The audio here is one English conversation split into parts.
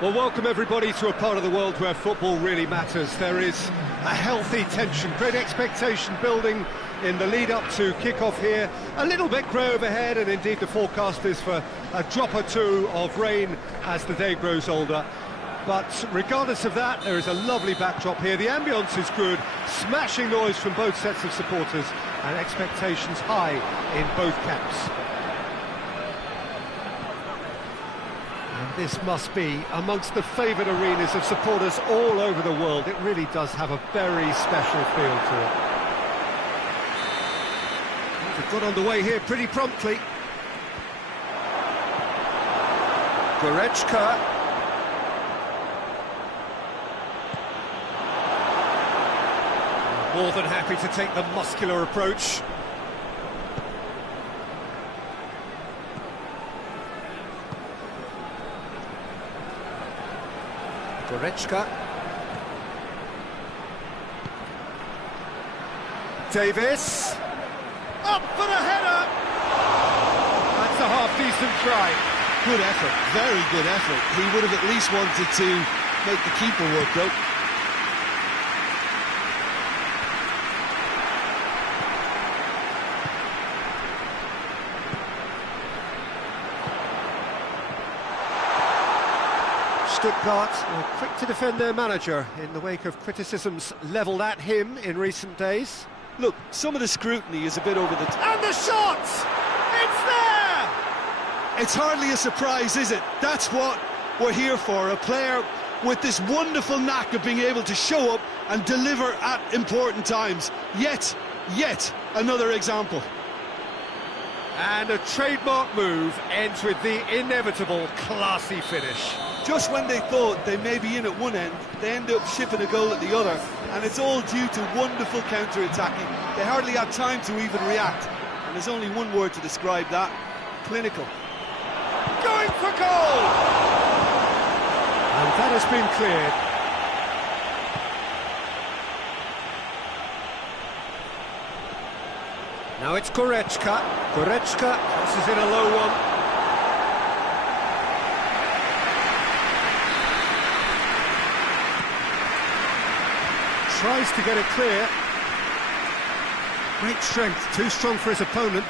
Well, welcome everybody to a part of the world where football really matters. There is a healthy tension, great expectation building in the lead-up to kick-off here. A little bit grey overhead, and indeed the forecast is for a drop or two of rain as the day grows older. But regardless of that, there is a lovely backdrop here. The ambience is good, smashing noise from both sets of supporters, and expectations high in both camps. And this must be amongst the favoured arenas of supporters all over the world. It really does have a very special feel to it. They've got underway here pretty promptly. Goretzka. More than happy to take the muscular approach. Goretzka. Davis. Up for the header! That's a half-decent try. Good effort, very good effort. He would have at least wanted to make the keeper work, though. Stuttgart were quick to defend their manager in the wake of criticisms levelled at him in recent days. Look, some of the scrutiny is a bit over the top. And the shot! It's there! It's hardly a surprise, is it? That's what we're here for, a player with this wonderful knack of being able to show up and deliver at important times. Yet another example. And a trademark move ends with the inevitable classy finish. Just when they thought they may be in at one end, they end up shipping a goal at the other, and it's all due to wonderful counter-attacking. They hardly had time to even react, and there's only one word to describe that: clinical. Going for goal! And that has been cleared. Now it's Goretzka. Goretzka crosses in a low one. Tries to get it clear. Great strength, too strong for his opponent.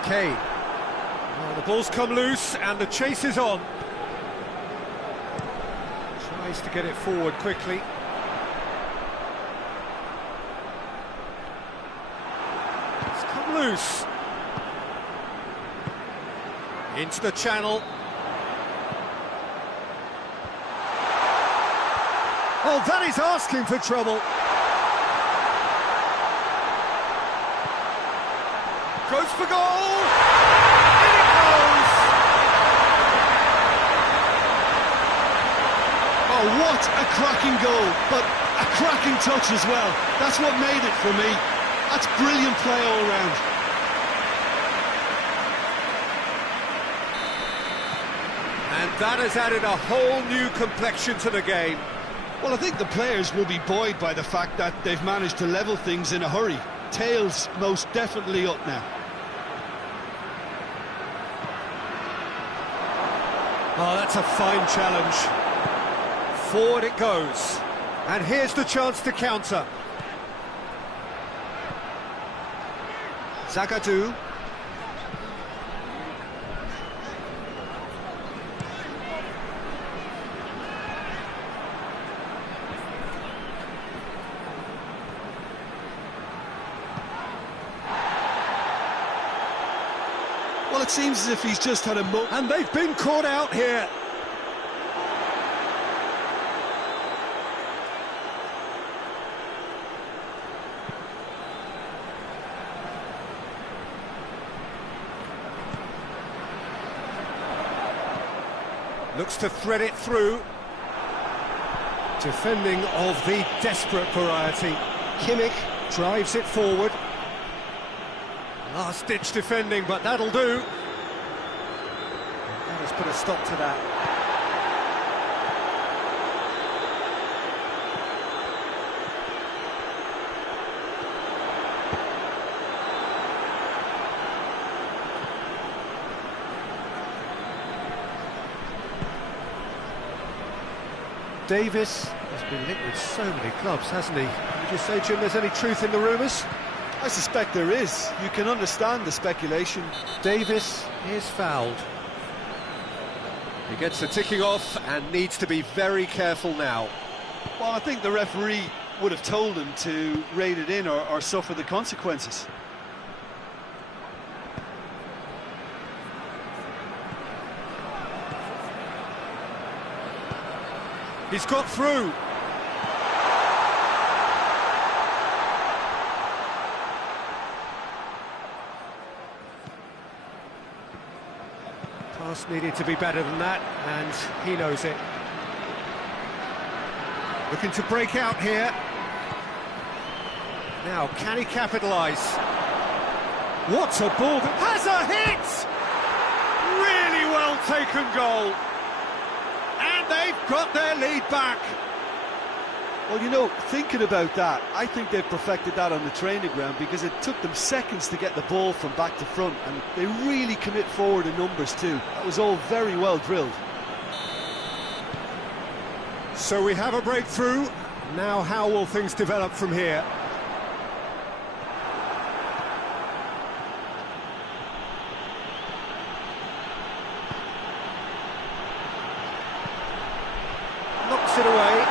Okay. Well, the ball's come loose and the chase is on. Tries to get it forward quickly. It's come loose. Into the channel. Oh, that is asking for trouble. Goes for goal! In it goes! Oh, what a cracking goal, but a cracking touch as well. That's what made it for me. That's brilliant play all round. And that has added a whole new complexion to the game. Well, I think the players will be buoyed by the fact that they've managed to level things in a hurry. Tails most definitely up now. Oh, that's a fine challenge. Forward it goes. And here's the chance to counter. Zagadou. Well, it seems as if he's just had a moment. And they've been caught out here. Looks to thread it through. Defending of the desperate variety. Kimmich drives it forward. Last-ditch defending, but that'll do. That has put a stop to that. Davis has been linked with so many clubs, hasn't he? Would you say, Jim, there's any truth in the rumours? I suspect there is. You can understand the speculation. Davis is fouled. He gets the ticking off and needs to be very careful now. Well, I think the referee would have told him to rate it in or suffer the consequences. He's got through. Pass needed to be better than that, and he knows it. Looking to break out here. Now, can he capitalise? What a ball! Has a hit! Really well taken goal. And they've got their lead back. Well, you know, thinking about that, I think they've perfected that on the training ground because it took them seconds to get the ball from back to front, and they really commit forward in numbers too. That was all very well drilled. So we have a breakthrough. Now how will things develop from here? Knocks it away.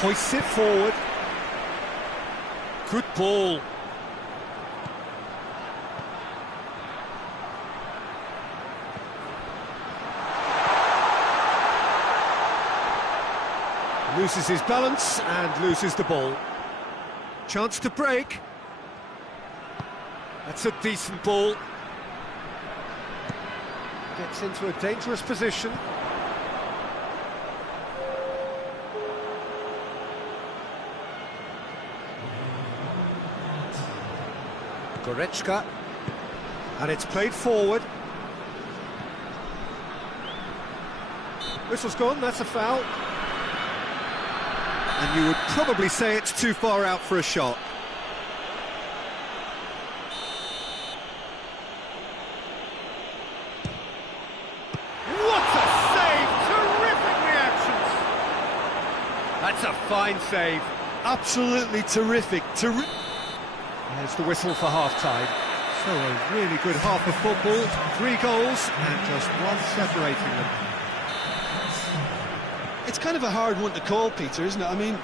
Hoists it forward. Good ball. Loses his balance and loses the ball. Chance to break. That's a decent ball. Gets into a dangerous position. Goretzka. And it's played forward. Whistle's gone, that's a foul. And you would probably say it's too far out for a shot. What a save! Terrific reactions! That's a fine save. Absolutely terrific. There's the whistle for half-time. So a really good half of football, 3 goals and just one separating them. It's kind of a hard one to call, Peter, isn't it? I mean,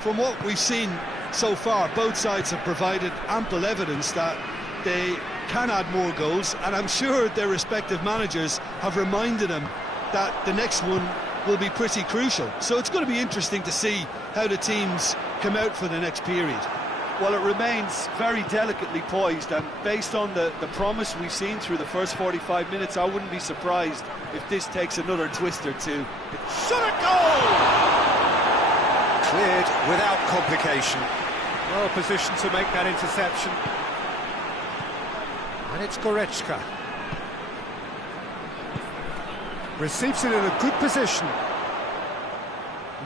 from what we've seen so far, both sides have provided ample evidence that they can add more goals, and I'm sure their respective managers have reminded them that the next one will be pretty crucial. So it's going to be interesting to see how the teams come out for the next period. Well, it remains very delicately poised, and based on the promise we've seen through the first 45 minutes, I wouldn't be surprised if this takes another twist or two. Shot a goal! Cleared without complication. Well positioned to make that interception. And it's Goretzka. Receives it in a good position.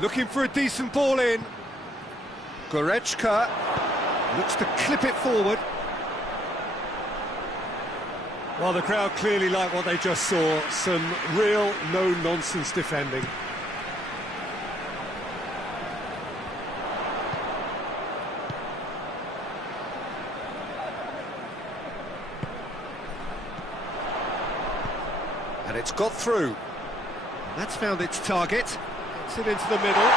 Looking for a decent ball in. Goretzka looks to clip it forward. Well, the crowd clearly like what they just saw. Some real no-nonsense defending. And it's got through. That's found its target. Gets it into the middle.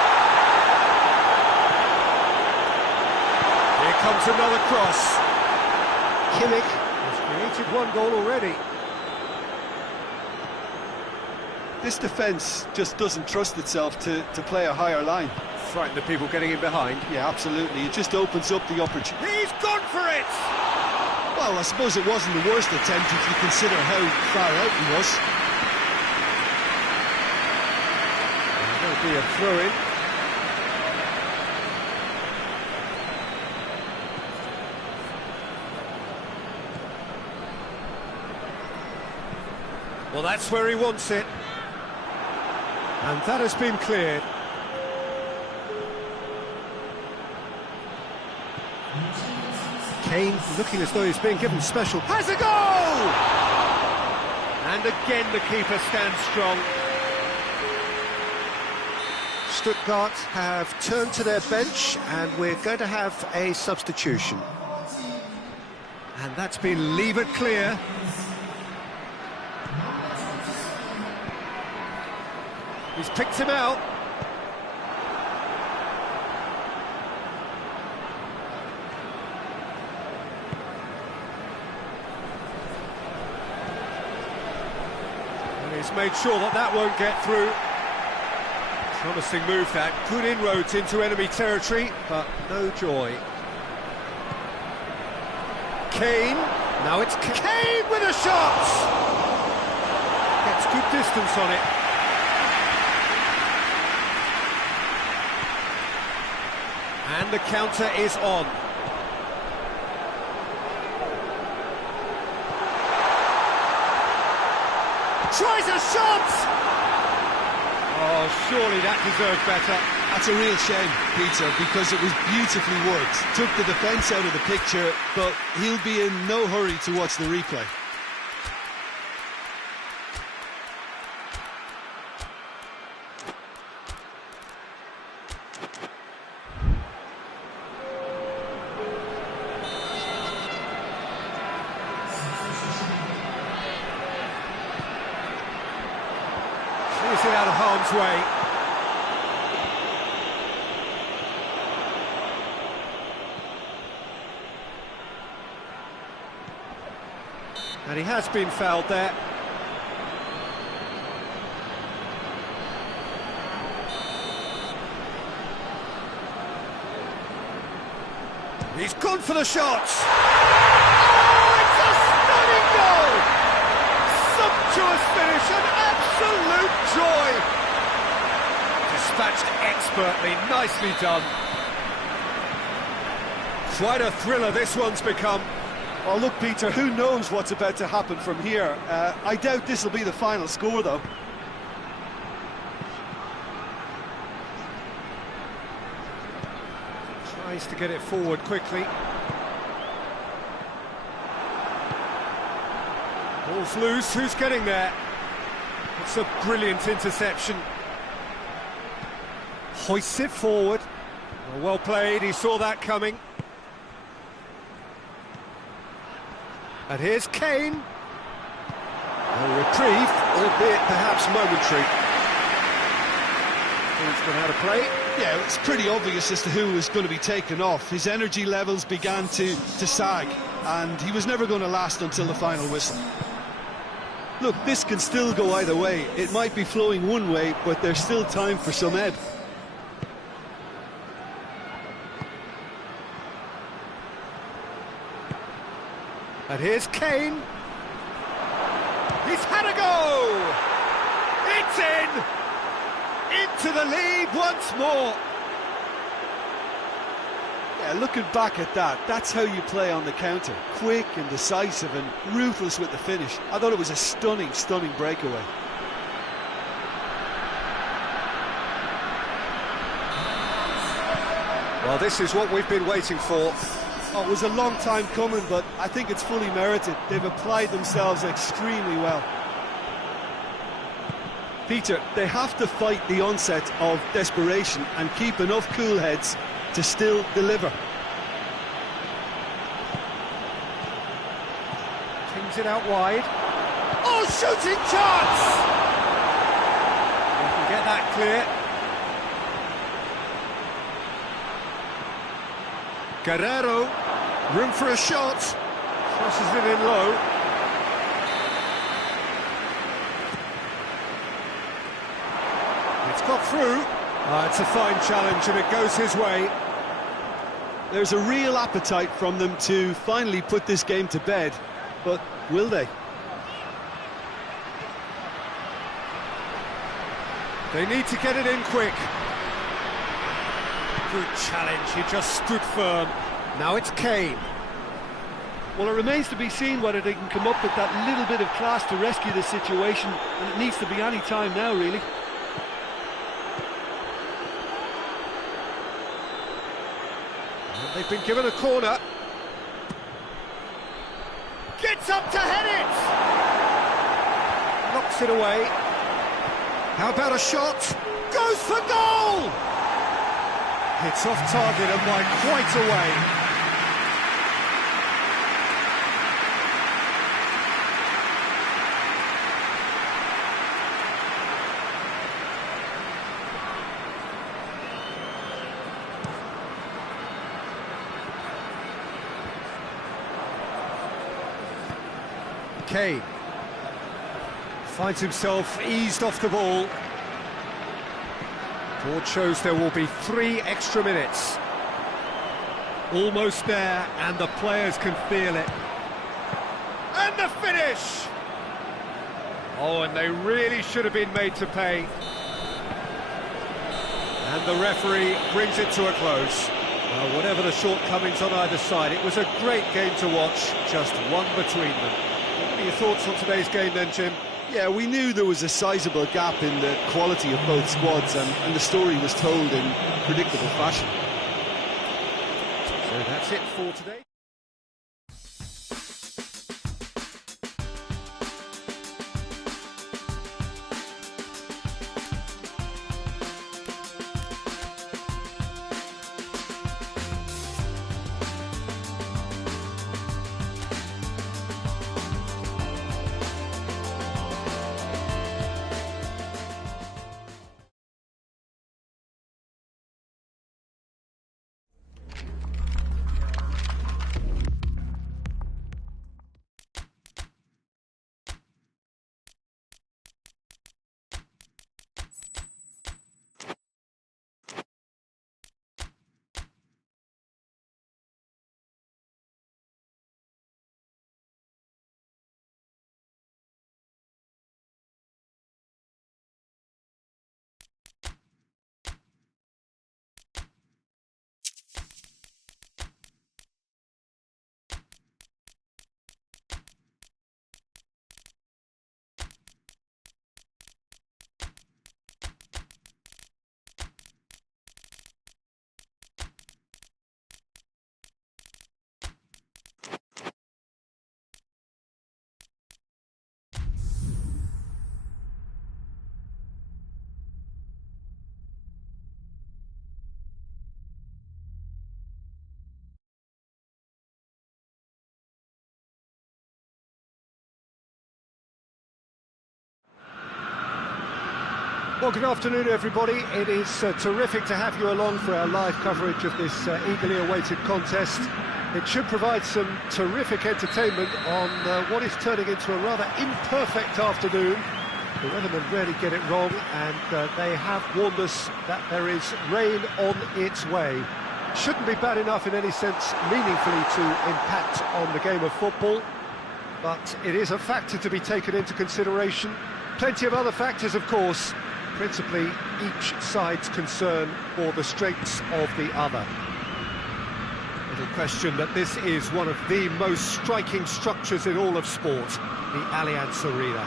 Here comes another cross. Kimmich has created 1 goal already. This defence just doesn't trust itself to play a higher line. Frighten the people getting in behind. Yeah, absolutely. It just opens up the opportunity. He's gone for it! Well, I suppose it wasn't the worst attempt if you consider how far out he was. There'll be a throw-in. Well, that's where he wants it. And that has been cleared. Kane looking as though he's being given special. Has a goal! And again the keeper stands strong. Stuttgart have turned to their bench, and we're going to have a substitution. And that's been levered clear. He's picked him out. And he's made sure that that won't get through. Promising move that. Good inroads into enemy territory, but no joy. Kane. Now it's Kane with a shot! Gets good distance on it. And the counter is on. Tries a shot! Oh, surely that deserved better. That's a real shame, Peter, because it was beautifully worked. Took the defence out of the picture, but he'll be in no hurry to watch the replay. Is it out of harm's way? And he has been fouled there. He's gone for the shot. Oh, it's a stunning goal! Sumptuous finish, an absolute joy! Dispatched expertly, nicely done. Quite a thriller this one's become. Oh, look, Peter, who knows what's about to happen from here? I doubt this will be the final score, though. Tries to get it forward quickly. Ball's loose, who's getting there? It's a brilliant interception. Hoists it forward. Well played, he saw that coming. And here's Kane. A reprieve, albeit perhaps momentary. He's gone out of play. Yeah, it's pretty obvious as to who was going to be taken off. His energy levels began to sag, and he was never going to last until the final whistle. Look, this can still go either way. It might be flowing one way, but there's still time for some ebb. And here's Kane. He's had a go! It's in! Into the lead once more. Yeah, looking back at that, that's how you play on the counter. Quick and decisive and ruthless with the finish. I thought it was a stunning, stunning breakaway. Well, this is what we've been waiting for. Oh, it was a long time coming, but I think it's fully merited. They've applied themselves extremely well. Peter, they have to fight the onset of desperation and keep enough cool heads to still deliver. Pings it out wide. Oh, shooting chance! We can get that clear. Guerrero, room for a shot. Crosses it in low. It's got through. It's a fine challenge and it goes his way. There's a real appetite from them to finally put this game to bed, but will they? They need to get it in quick. Good challenge, he just stood firm. Now it's Kane. Well, it remains to be seen whether they can come up with that little bit of class to rescue the situation, and it needs to be any time now, really. And they've been given a corner. Gets up to head whacks it away. How about a shot? Goes for goal! It's off target and by quite a way. Kane finds himself eased off the ball. Board shows there will be 3 extra minutes. Almost there, and the players can feel it. And the finish! Oh, and they really should have been made to pay. And the referee brings it to a close. Well, whatever the shortcomings on either side, it was a great game to watch, just one between them. What are your thoughts on today's game then, Jim? Yeah, we knew there was a sizable gap in the quality of both squads, and the story was told in predictable fashion. So that's it for today. Well, good afternoon, everybody. It is terrific to have you along for our live coverage of this eagerly awaited contest. It should provide some terrific entertainment on what is turning into a rather imperfect afternoon. The weathermen rarely get it wrong, and they have warned us that there is rain on its way. Shouldn't be bad enough in any sense meaningfully to impact on the game of football, but it is a factor to be taken into consideration. Plenty of other factors, of course, principally each side's concern for the strengths of the other. Little question that this is one of the most striking structures in all of sport, the Allianz Arena.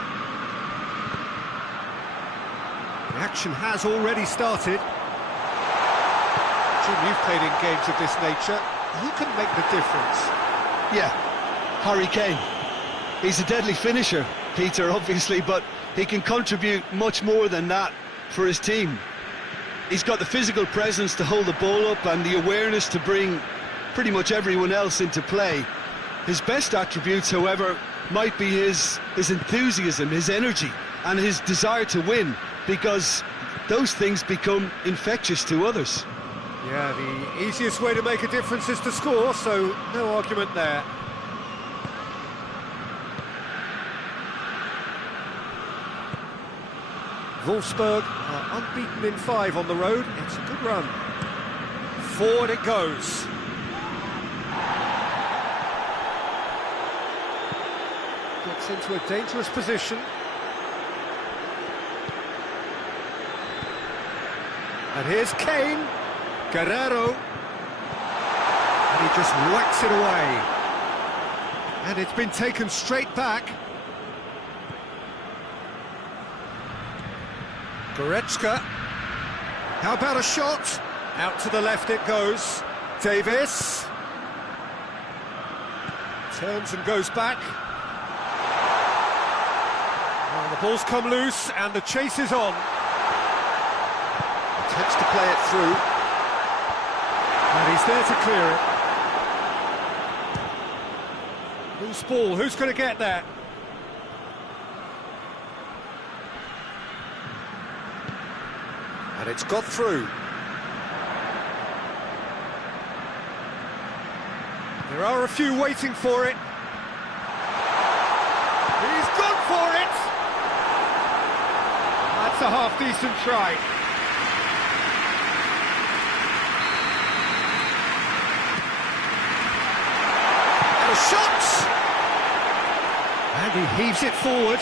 The action has already started. Jim, you've played in games of this nature. Who can make the difference? Yeah, Harry Kane. He's a deadly finisher, Peter, obviously, but he can contribute much more than that for his team. He's got the physical presence to hold the ball up and the awareness to bring pretty much everyone else into play. His best attributes, however, might be his enthusiasm, his energy, and his desire to win, because those things become infectious to others. Yeah, the easiest way to make a difference is to score, so no argument there. Wolfsburg are unbeaten in 5 on the road. It's a good run. Forward it goes. Gets into a dangerous position. And here's Kane. Guerrero. And he just whacks it away. And it's been taken straight back. Goretzka. How about a shot? Out to the left it goes. Davis. Turns and goes back. Well, The ball's come loose and the chase is on. Attempts to play it through. And he's there to clear it. Loose ball, who's going to get that? And it's got through. There are a few waiting for it. He's gone for it! That's a half-decent try. And a shot! And he heaves it forward.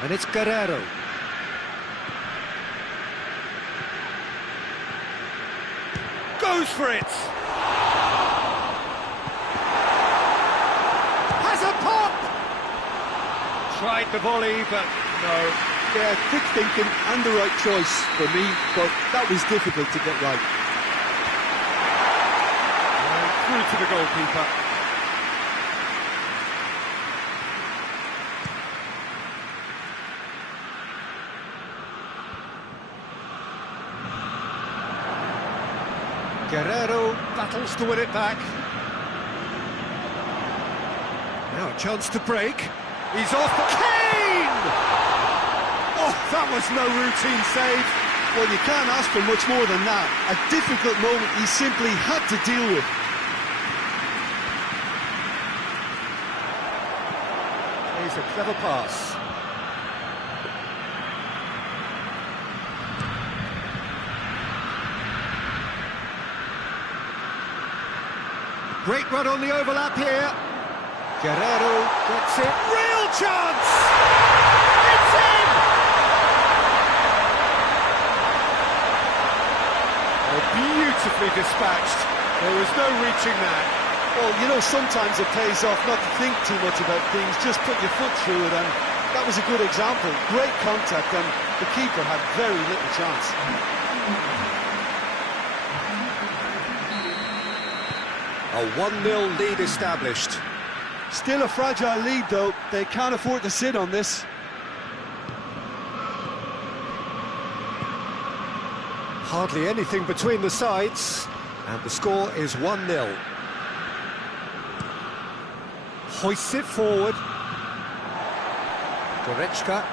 And it's Guerrero. Goes for it! Has a pop! Tried the volley, but no. Yeah, quick thinking and the right choice for me, but that was difficult to get right. And through to the goalkeeper. Guerrero battles to win it back. Now a chance to break. He's off. Kane! Oh, that was no routine save. Well, you can't ask for much more than that. A difficult moment he simply had to deal with. He's a clever pass. Great run on the overlap here. Guerrero gets it. Real chance! It's in! Oh, beautifully dispatched. There was no reaching that. Well, you know, sometimes it pays off not to think too much about things, just put your foot through it, and that was a good example. Great contact, and the keeper had very little chance. A 1-0 lead established. Still a fragile lead, though. They can't afford to sit on this. Hardly anything between the sides, and the score is 1-0. Hoists it forward. Goretzka.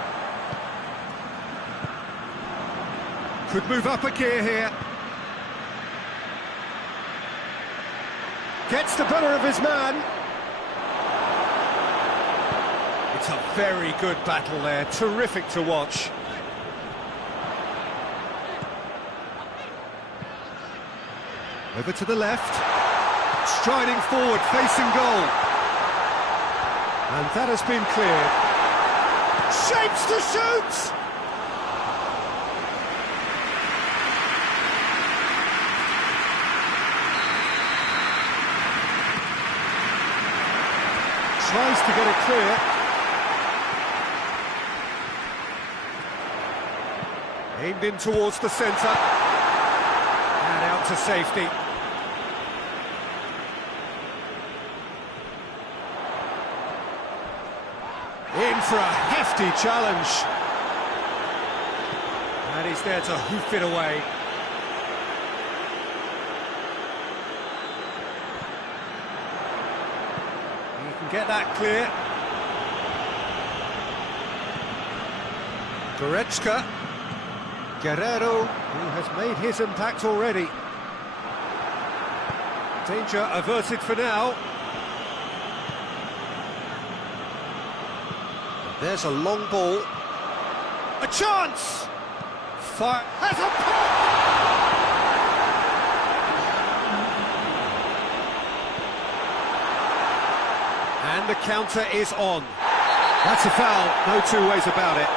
Could move up a gear here. Gets the better of his man. It's a very good battle there, terrific to watch. Over to the left, striding forward, facing goal. And that has been cleared. Shapes to shoot! Tries to get it clear. Aimed in towards the centre. And out to safety. In for a hefty challenge. And he's there to hoof it away. He can get that clear. Goretzka. Guerrero, who has made his impact already. Danger averted for now. There's a long ball. A chance! Fire has a pop! And the counter is on. That's a foul, no two ways about it.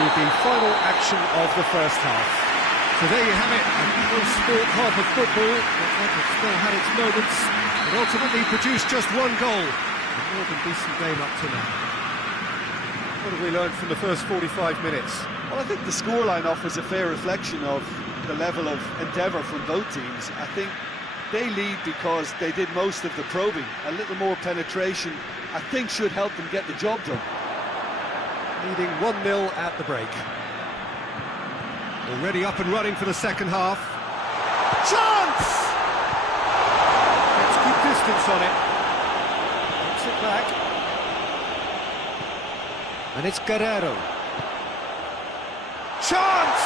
The final action of the first half. So there you have it, a full sport half of football that has still had its moments, but ultimately produced just one goal. A more than decent game up to now. What have we learned from the first 45 minutes? Well, I think the scoreline offers a fair reflection of the level of endeavour from both teams. I think they lead because they did most of the probing. A little more penetration, I think, should help them get the job done. Leading 1-0 at the break. Already up and running for the second half. Chance! Let's keep distance on it. Puts it back. And it's Guerrero. Chance!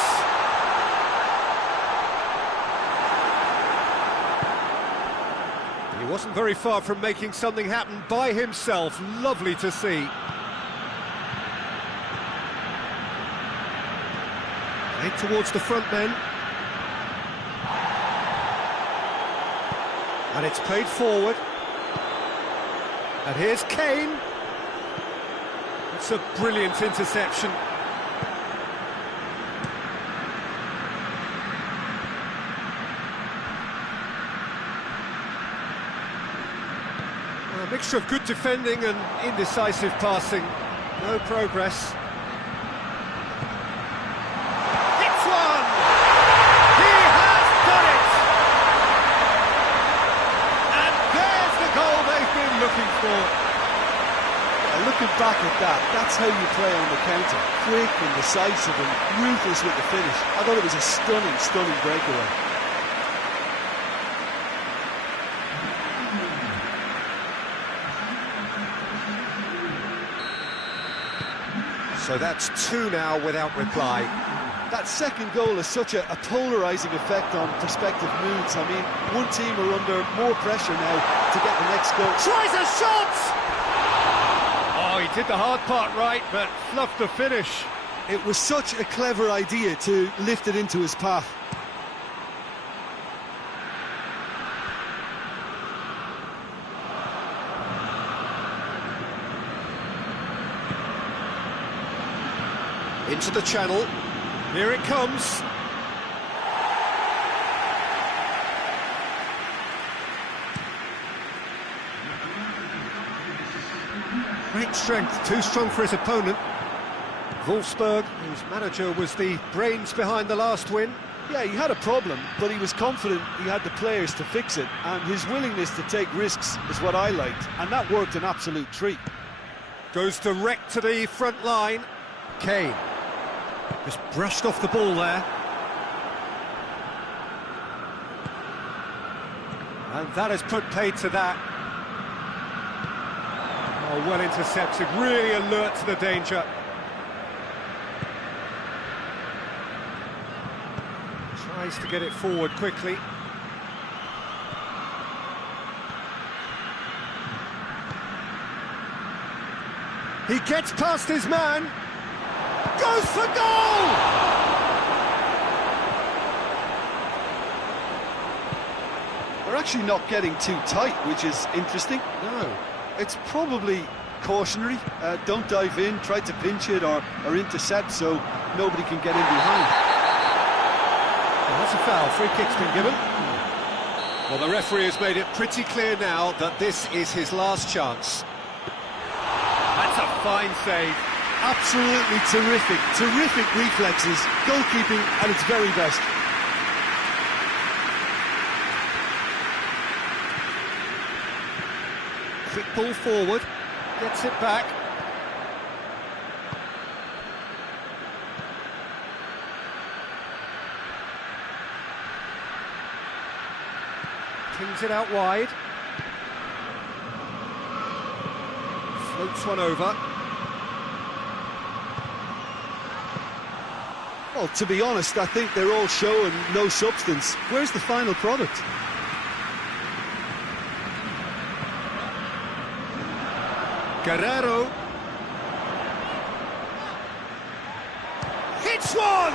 He wasn't very far from making something happen by himself. Lovely to see. Played towards the front men. And it's played forward. And here's Kane. It's a brilliant interception. A mixture of good defending and indecisive passing. No progress. Hits one! He has done it! And there's the goal they've been looking for. Looking back at that, that's how you play on the counter. Quick and decisive and ruthless with the finish. I thought it was a stunning, stunning breakaway. So that's two now without reply. That second goal has such a polarising effect on prospective moods. I mean, one team are under more pressure now to get the next goal. Tries a shot! Oh, he did the hard part right, but fluffed the finish. It was such a clever idea to lift it into his path. Into the channel. Here it comes. Great strength, too strong for his opponent. Wolfsburg, whose manager was the brains behind the last win. Yeah, he had a problem, but he was confident he had the players to fix it, and his willingness to take risks is what I liked, and that worked an absolute treat. Goes direct to the front line. Kane. Just brushed off the ball there. And that has put paid to that. Oh, well intercepted, really alert to the danger. Tries to get it forward quickly. He gets past his man. Goes for goal! They're actually not getting too tight, which is interesting. No. It's probably cautionary. Don't dive in, try to pinch it or intercept so nobody can get in behind. Well, that's a foul. Free kick's been given. Well, the referee has made it pretty clear now that this is his last chance. That's a fine save. Absolutely terrific, terrific reflexes, goalkeeping at its very best. Quick ball forward, gets it back. Kings it out wide. Floats one over. Well, to be honest, I think they're all show and no substance. Where's the final product? Guerrero. Hits one!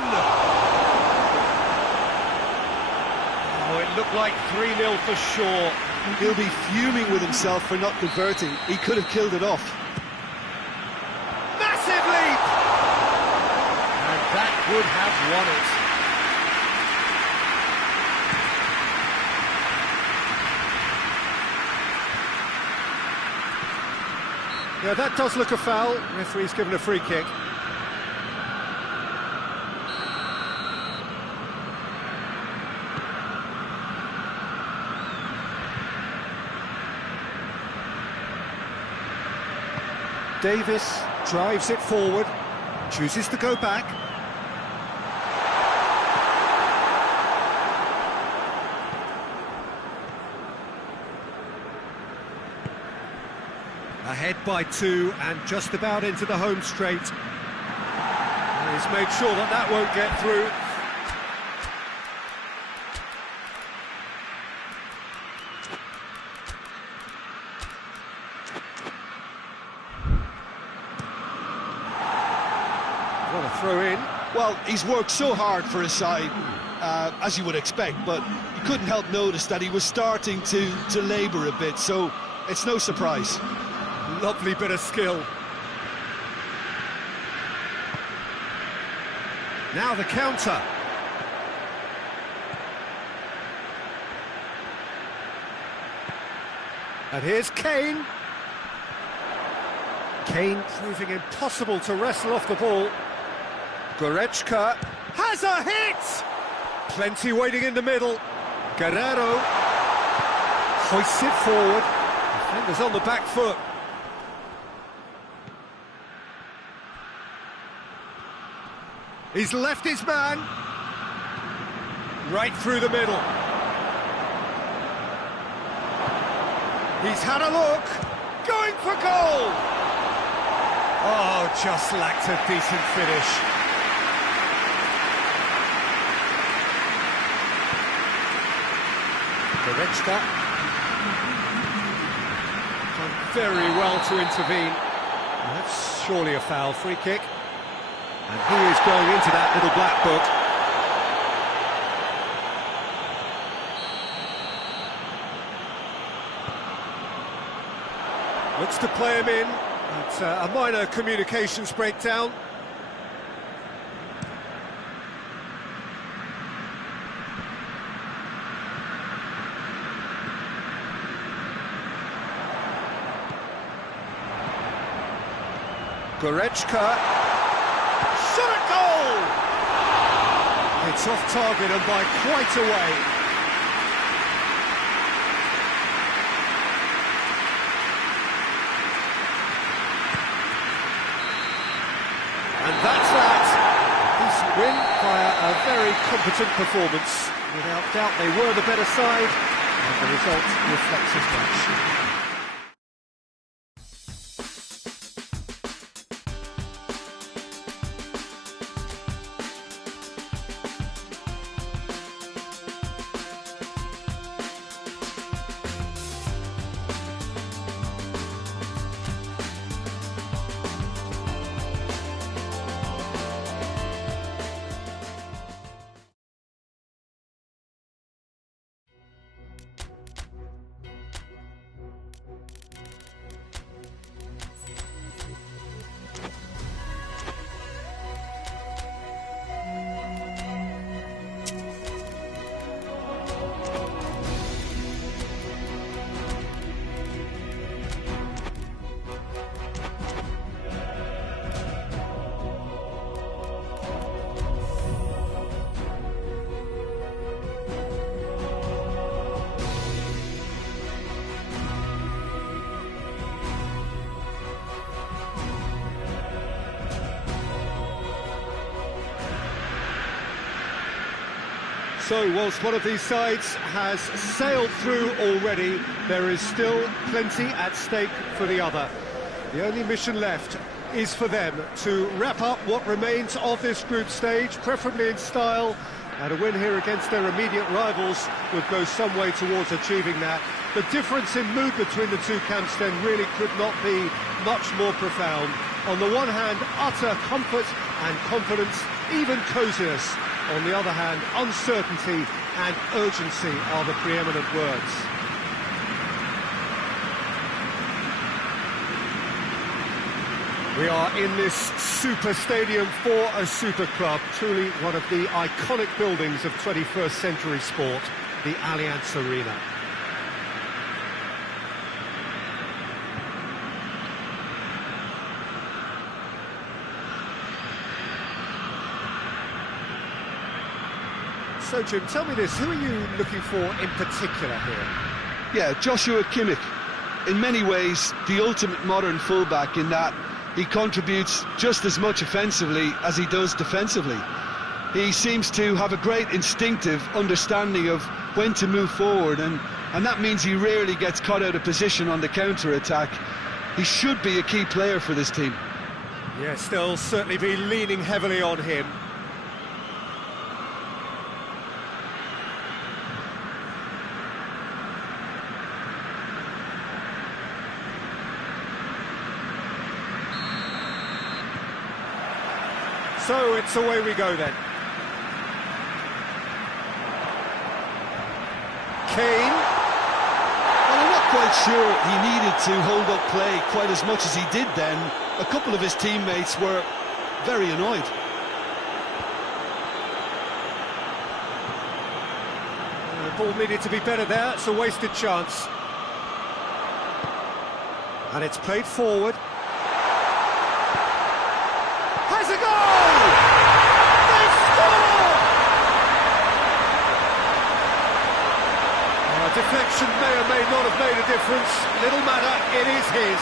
Oh, it looked like 3-0 for sure. He'll be fuming with himself for not converting. He could have killed it off. Massive leap! And that would have won it. Yeah, that does look a foul. Referee's given a free kick. Davis drives it forward, chooses to go back. Ahead by 2 and just about into the home straight. And he's made sure that that won't get through. What a throw in. Well, he's worked so hard for his side, as you would expect, but you couldn't help notice that he was starting to labour a bit, so it's no surprise. Lovely bit of skill. Now the counter. And here's Kane. Kane proving impossible to wrestle off the ball. Goretzka has a hit! Plenty waiting in the middle. Guerrero hoists it forward. Defender's on the back foot. He's left his man. Right through the middle. He's had a look. Going for goal! Oh, just lacked a decent finish. Goretzka done very well to intervene. Well, that's surely a foul. Free kick. And he is going into that little black book. Looks to play him in. It's a minor communications breakdown. Goretzka. Shot at goal! It's off target and by quite a way. And that's that. Decent win via a very competent performance. Without doubt they were the better side, and the result reflects as much. So, whilst one of these sides has sailed through already, there is still plenty at stake for the other. The only mission left is for them to wrap up what remains of this group stage, preferably in style, and a win here against their immediate rivals would go some way towards achieving that. The difference in mood between the two camps then really could not be much more profound. On the one hand, utter comfort and confidence, even coziness. On the other hand, uncertainty and urgency are the preeminent words. We are in this super stadium for a super club, truly one of the iconic buildings of 21st century sport, the Allianz Arena. So, Jim, tell me this, who are you looking for in particular here? Yeah, Joshua Kimmich. In many ways, the ultimate modern fullback in that he contributes just as much offensively as he does defensively. He seems to have a great instinctive understanding of when to move forward, and that means he rarely gets caught out of position on the counter-attack. He should be a key player for this team. Yes, they'll certainly be leaning heavily on him. So it's away we go then. Kane. Well, I'm not quite sure he needed to hold up play quite as much as he did then. A couple of his teammates were very annoyed. The ball needed to be better there, it's a wasted chance. And it's played forward. Has a goal! They score! Deflection may or may not have made a difference. Little matter, it is his.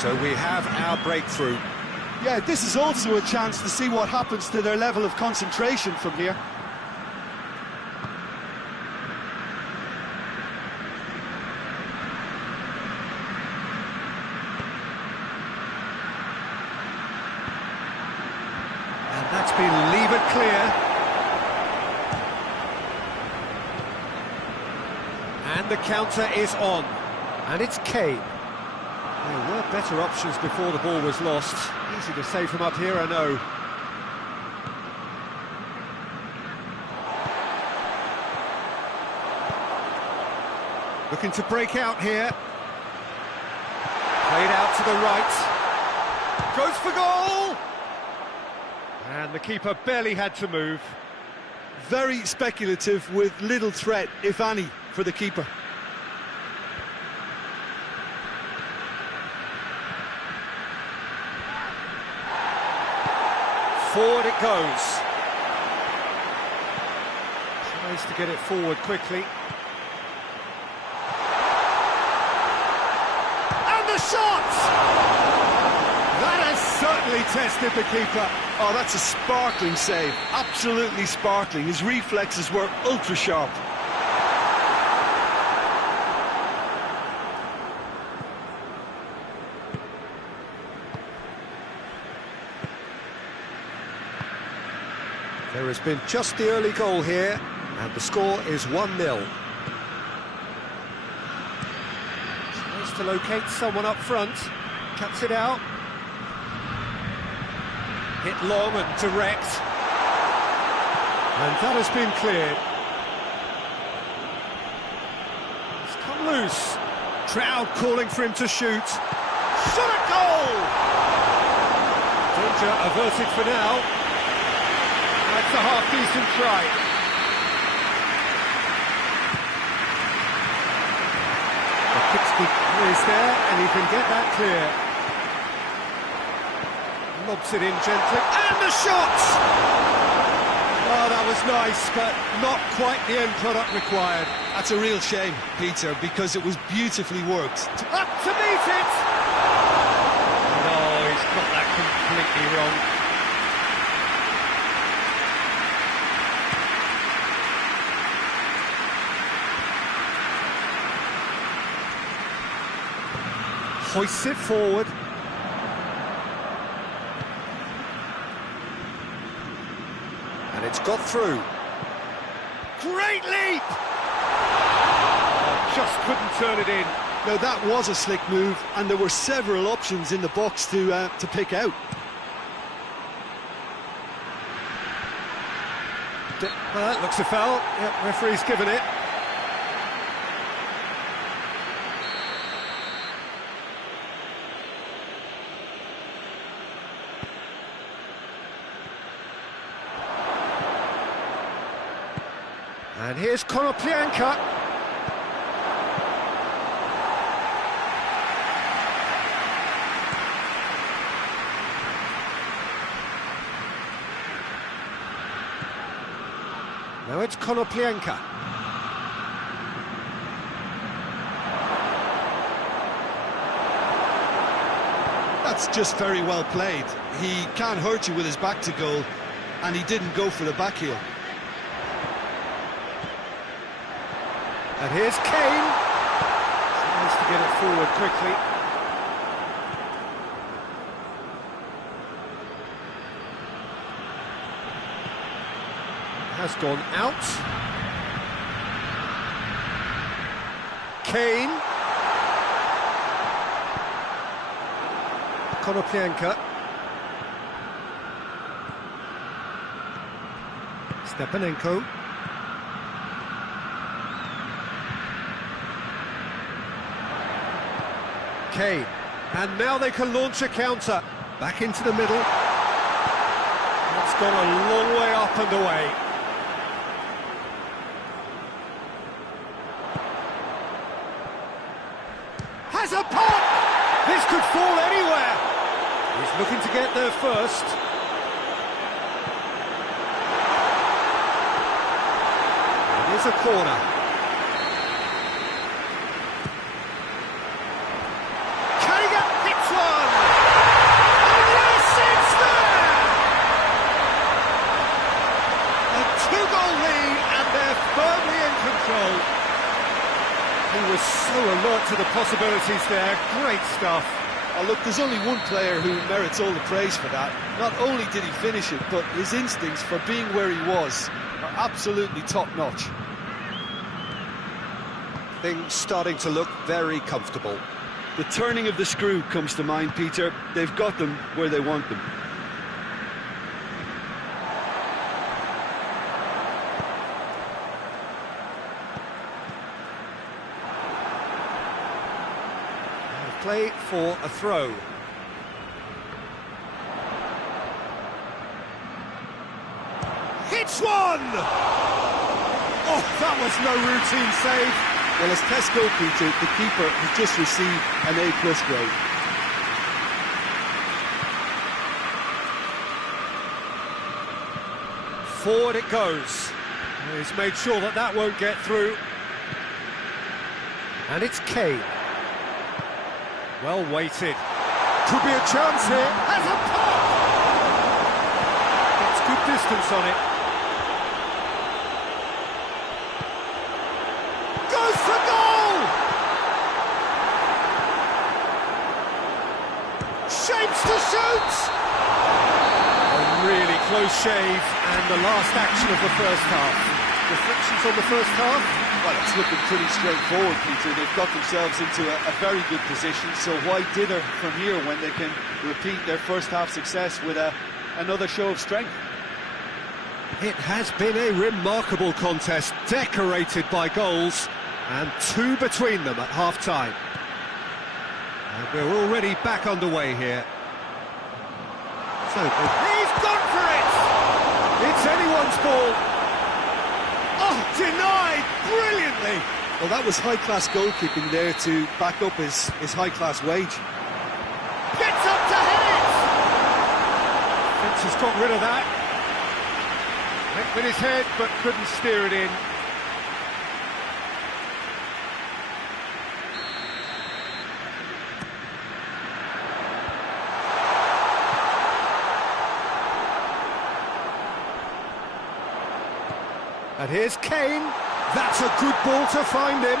So we have our breakthrough. Yeah, this is also a chance to see what happens to their level of concentration from here. And that's been levered clear. And the counter is on. And it's Kane. There were better options before the ball was lost. Easy to say from up here, I know. Looking to break out here. Played out to the right. Goes for goal! And the keeper barely had to move. Very speculative with little threat, if any, for the keeper. Forward it goes. Tries to get it forward quickly. And the shot! That has certainly tested the keeper. Oh, that's a sparkling save. Absolutely sparkling. His reflexes were ultra sharp. There has been just the early goal here, and the score is 1-0. Tries to locate someone up front, cuts it out. Hit long and direct. And that has been cleared. It's come loose. Crowd calling for him to shoot. Shot a goal! Danger averted for now. That's a half-decent try. The kickstick is there, and he can get that clear. Lobs it in gently, and the shot! Oh, that was nice, but not quite the end product required. That's a real shame, Peter, because it was beautifully worked. Up to meet it! No, he's got that completely wrong. Hoists it forward. And it's got through. Great leap! Oh, just couldn't turn it in. Now that was a slick move, and there were several options in the box to pick out. Well, that looks a foul. Yep, referee's given it. And here's Konoplyanka. Now it's Konoplyanka. That's just very well played. He can't hurt you with his back to goal, and he didn't go for the back heel. And here's Kane. Tries to get it forward quickly. Has gone out. Kane. Konoplyanka. Stepanenko. Kane. And now they can launch a counter. Back into the middle. That's gone a long way up and away. Has a pop! This could fall anywhere. He's looking to get there first. It is a corner. Kaga hits one! And yes, it's there! A two-goal lead, and they're firmly in control. He was so alert to the possibilities there. Great stuff. Oh, look, there's only one player who merits all the praise for that. Not only did he finish it, but his instincts for being where he was are absolutely top-notch. Things starting to look very comfortable. The turning of the screw comes to mind, Peter. They've got them where they want them. Play for a throw. Hits one! Oh, that was no routine save. Well, as test goalkeeper, the keeper has just received an A+ grade. Forward it goes. He's made sure that that won't get through. And it's Kane. Well weighted. Could be a chance here. Has a pop! Gets good distance on it. Goes for goal! Shapes to shoot! A really close shave, and the last action of the first half. Reflections on the first half? Well, it's looking pretty straightforward, Peter. They've got themselves into a very good position, so why dither from here when they can repeat their first half success with another show of strength? It has been a remarkable contest, decorated by goals, and two between them at half-time. And we're already back underway here. So, he's gone for it! It's anyone's ball. Oh, denied brilliantly. Well, that was high-class goalkeeping there to back up his high-class wage. Gets up to hit it! Fence has got rid of that. Went with his head, but couldn't steer it in. And here's Kane. That's a good ball to find him.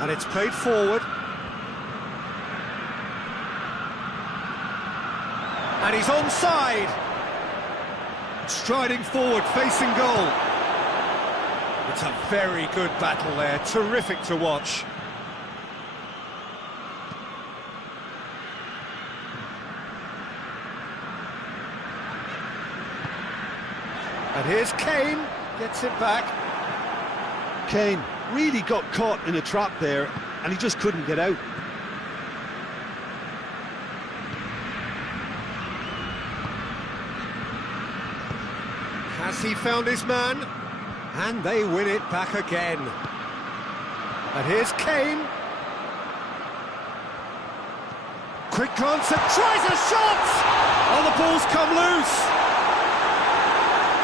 And it's played forward. And he's onside. Striding forward, facing goal. It's a very good battle there, terrific to watch. And here's Kane, gets it back. Kane really got caught in a trap there, and he just couldn't get out. Has he found his man? And they win it back again. And here's Kane. Quick glance and tries a shot! Oh, the ball's come loose.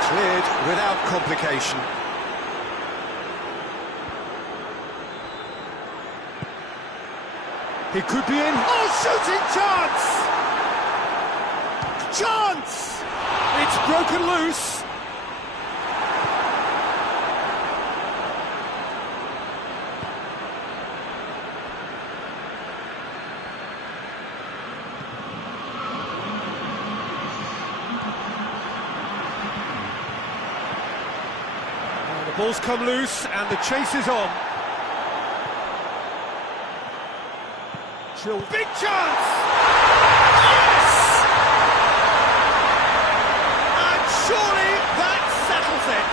Cleared without complication. He could be in. Oh, shooting chance! Chance! It's broken loose. The ball's come loose and the chase is on. Big chance! Yes! And surely that settles it.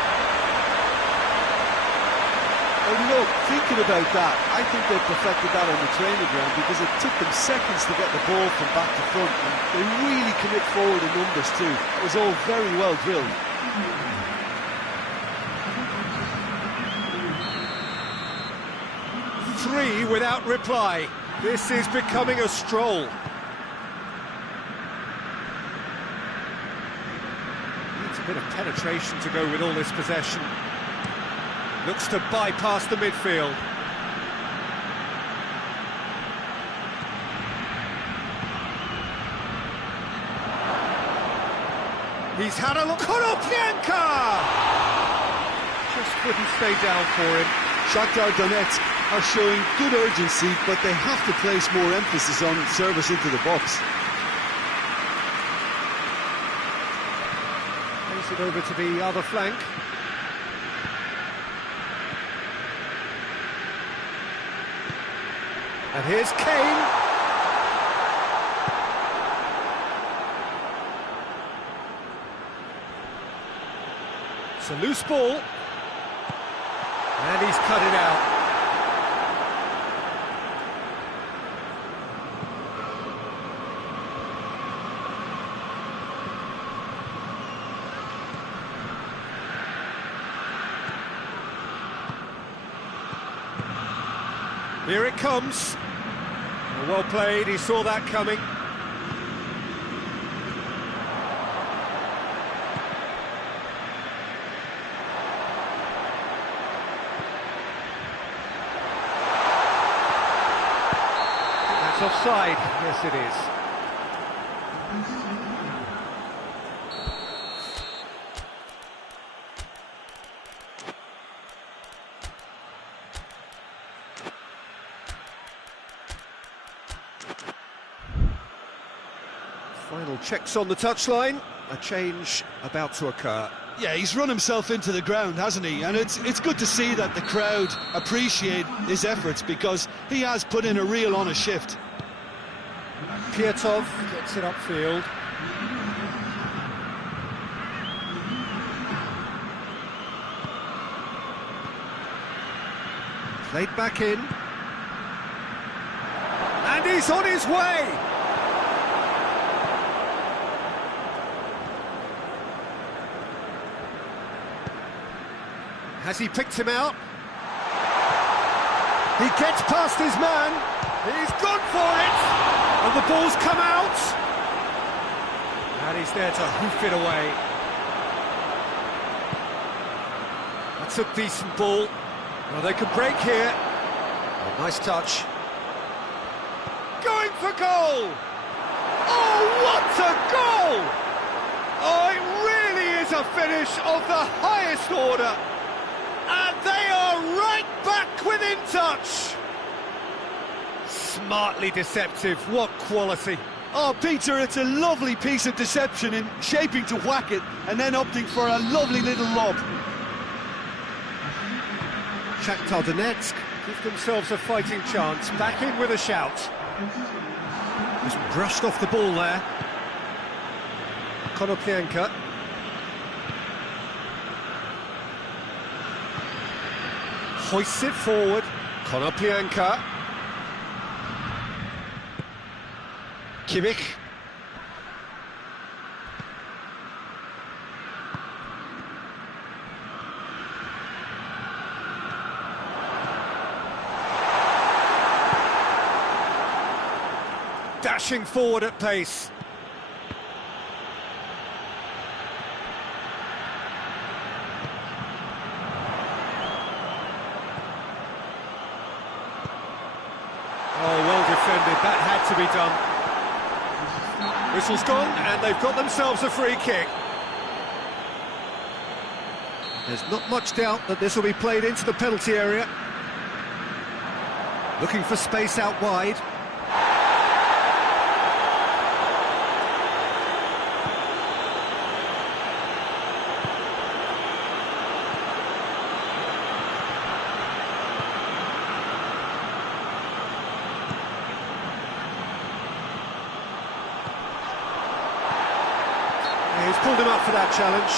And look, thinking about that, I think they perfected that on the training ground because it took them seconds to get the ball from back to front, and they really commit forward in numbers too. It was all very well drilled. Three without reply. This is becoming a stroll. Needs a bit of penetration to go with all this possession. Looks to bypass the midfield. He's had a look. Konoplyanka! Just couldn't stay down for him. Shakhtar Donetsk are showing good urgency, but they have to place more emphasis on service into the box. Plays it over to the other flank. And here's Kane. It's a loose ball. And he's cut it out. Here it comes. Well played, he saw that coming. That's offside. Yes, it is. Final checks on the touchline. A change about to occur. Yeah, he's run himself into the ground, hasn't he? And it's good to see that the crowd appreciate his efforts because he has put in a real honest shift. Piatov gets it upfield. Played back in. And he's on his way! Has he picked him out? He gets past his man. He's gone for it. And the ball's come out. And he's there to hoof it away. That's a decent ball. Well, they can break here. Oh, nice touch. Going for goal. Oh, what a goal! Oh, it really is a finish of the highest order. And they are right back within touch. Smartly deceptive, what quality. Oh, Peter, it's a lovely piece of deception in shaping to whack it and then opting for a lovely little lob. Shakhtar Donetsk give themselves a fighting chance, back in with a shout. Just brushed off the ball there. Konoplyanka. Hoists it forward. Konoplyanka. Kimmich. dashing forward at pace. Oh, well defended, that had to be done. Whistle's gone, and they've got themselves a free kick. There's not much doubt that this will be played into the penalty area. Looking for space out wide. He's pulled him up for that challenge.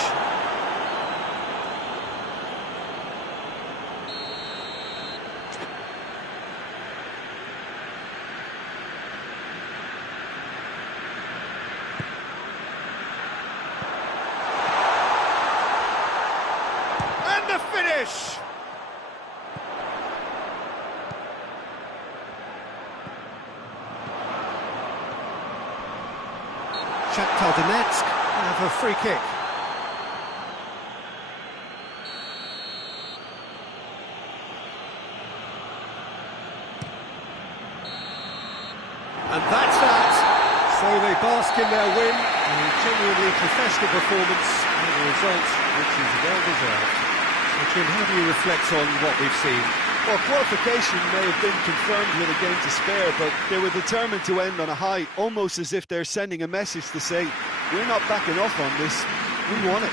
And the finish! Shakhtar Donetsk have a free kick. And that's that. So they bask in their win, a genuinely professional performance, and a result which is well deserved. So Jim, how do you reflect on what we've seen? Well, qualification may have been confirmed with a game to spare, but they were determined to end on a high, almost as if they're sending a message to say, we're not backing off on this, we won it.